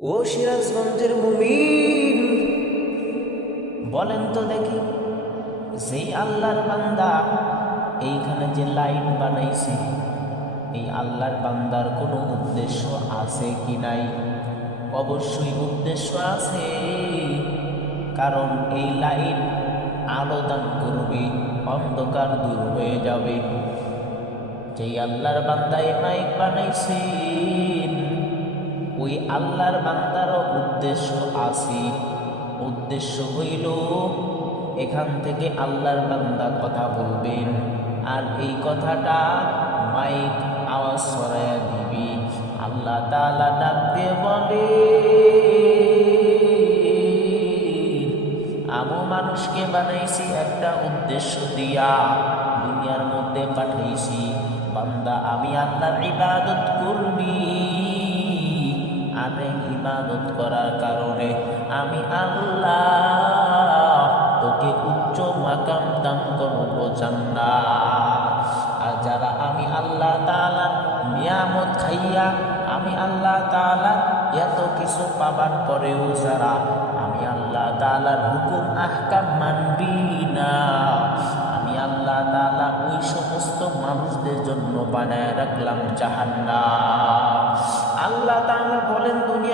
ও সিরাজগঞ্জের মুমিন, বলেন তো দেখি, যেই আল্লাহর বান্দা এইখানে যে লাইট বানাইছে, এই আল্লাহর বান্দার কোনো উদ্দেশ্য আছে কি নাই? অবশ্যই উদ্দেশ্য আছে। কারণ এই লাইট আলো দান করবে, অন্ধকার দূর হয়ে যাবে। যেই আল্লাহর বান্দা এই মাইক বানাইছেন, ওই আল্লাহর বান্দারও উদ্দেশ্য আছে। উদ্দেশ্য হইল এখান থেকে আল্লাহর বান্দা কথা বলবেন, আর এই কথাটা মাইক আওয়াজ ছড়াইয়া দিবি। আল্লাহ তাআলা ডাক দিয়ে বলে, আমি মানুষকে বানাইছি একটা উদ্দেশ্য দিয়া, দুনিয়ার মধ্যে পাঠাইছি বান্দা আমি আল্লাহর ইবাদত করবি। আর এই ইবাদত করার কারণে আমি আল্লাহ তোকে উচ্চ মাকাম দান করবো, জান্নাত। আর যারা আমি আল্লাহ তাআলার নিয়ামত খাইয়া, আমি আল্লাহ তাআলা এত কিছু পাবার পরেও যারা আমি আল্লাহ তাআলার হুকুম আহকাম মানবি না, আমি আল্লাহ তাআলা ওই সমস্ত মানুষদের জন্য বানায় রাখলাম জাহান্নাম। আল্লাহ তাআলা বলেন, দুনিয়া